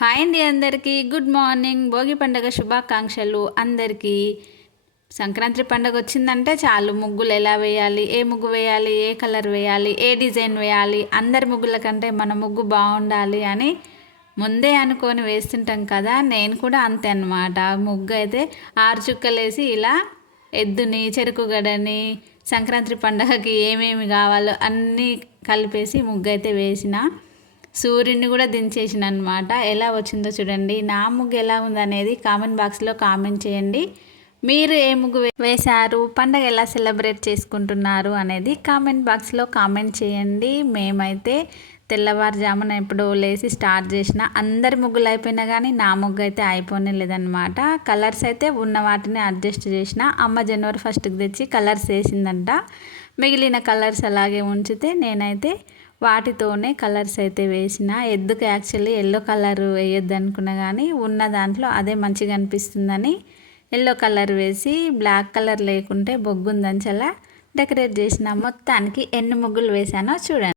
Hi అండి అందరికీ good morning. Bhogi పండుగ శుభాకాంక్షలు అందరికీ. సంక్రాంతి పండుగ వచ్చిందంటే చాలు ముగ్గులు ఎలా వేయాలి, ఏ ముగ్గు వేయాలి, ఏ కలర్ వేయాలి, ఏ డిజైన్ వేయాలి, అందరి ముగ్గుల కంటే మన ముగ్గు బాగుండాలి అని ముందే అనుకొని వేస్తుంటాం కదా. నేను కూడా అంతే అన్నమాట. ముగ్గు అయితే 6 చుక్కలేసి ఇలా ఎద్దుని, చెరుకు గడని, సంక్రాంతి పండుగకి ఏమేమి కావాలో అన్నీ కలిపేసి ముగ్గు అయితే వేసిన. సూర్యుడిని కూడా దించేసిన అనమాట. ఎలా వచ్చిందో చూడండి. నా ముగ్గు ఎలా ఉందనేది కామెంట్ బాక్స్లో కామెంట్ చేయండి. మీరు ఏ ముగ్గు వేశారు, పండగ ఎలా సెలబ్రేట్ చేసుకుంటున్నారు అనేది కామెంట్ బాక్స్లో కామెంట్ చేయండి. మేమైతే తెల్లవారుజామున ఎప్పుడో లేసి స్టార్ట్ చేసిన. అందరి ముగ్గులు అయిపోయినా కానీ నా ముగ్గు అయితే అయిపోనే లేదనమాట. కలర్స్ అయితే ఉన్న వాటిని అడ్జస్ట్ చేసిన. అమ్మ జనవరి 1కి తెచ్చి కలర్స్ వేసిందంట. మిగిలిన కలర్స్ అలాగే ఉంచితే నేనైతే వాటితోనే కలర్స్ అయితే వేసిన. ఎద్దుకు యాక్చువల్లీ ఎల్లో కలర్ వేయొద్దు అనుకున్నా కానీ ఉన్న దాంట్లో అదే మంచిగా అనిపిస్తుందని ఎల్లో కలర్ వేసి బ్లాక్ కలర్ లేకుంటే బొగ్గుందంచలా డెకరేట్ చేసిన. మొత్తానికి ఎన్ని ముగ్గులు వేసానో చూడండి.